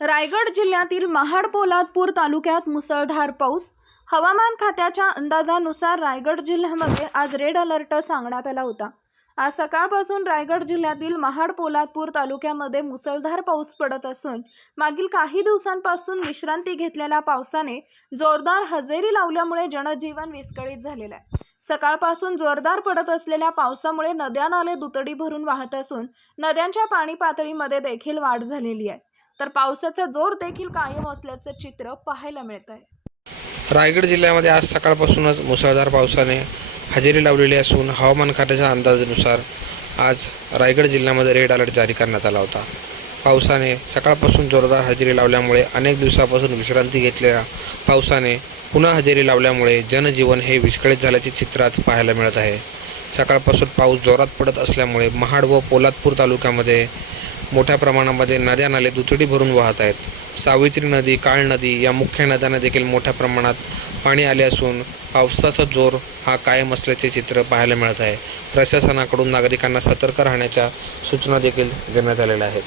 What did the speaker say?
रायगड जिल्ह्यातील महाड पोलादपूर तालुक्यात मुसळधार पाऊस. हवामान खात्याच्या अंदाजानुसार रायगड जिल्ह्यामध्ये आज रेड अलर्ट सांगण्यात आला होता. आज सकाळपासून रायगड जिल्ह्यातील महाड पोलादपूर तालुक्यामध्ये मुसळधार पाऊस पडत असून मागील काही दिवसांपासून विश्रांती घेतलेल्या पावसाने जोरदार हजेरी लावल्यामुळे जनजीवन विस्कळीत झालेलं आहे. सकाळपासून जोरदार पडत असलेल्या पावसामुळे नद्या नाले दुतडी भरून वाहत असून नद्यांच्या पाणी पातळीमध्ये देखील वाढ झालेली आहे. तर पावसाचा जोर देखील कायम असल्याचं चित्र पाहायला मिळत आहे रायगड जिल्ह्यामध्ये आज सकाळपासूनच मुसळधार पावसाने हजेरी लावलेली असून हवामान खात्याच्या अंदाजानुसार आज रायगड जिल्ह्यामध्ये रेड अलर्ट जारी करण्यात आला होता. पावसाने सकाळपासून जोरदार हजेरी लावल्यामुळे अनेक दिवसापासून विश्रांती घेतलेल्या पावसाने पुन्हा हजेरी लावल्यामुळे जनजीवन हे विस्कळीत झाल्याचे चित्र आज पाहायला मिळत आहे. सकाळपासून पाऊस जोरात पडत असल्यामुळे महाड व पोलादपूर तालुक्यामध्ये मोठ्या प्रमाणामध्ये नद्या नाले दुथडी भरून वाहत आहेत. सावित्री नदी काळ नदी या मुख्य नद्यांना देखील मोठ्या प्रमाणात पाणी आले असून पावसाचा जोर हा कायम असल्याचे चित्र पाहायला मिळत आहे. प्रशासनाकडून नागरिकांना सतर्क राहण्याच्या सूचना देखील देण्यात आलेल्या आहेत.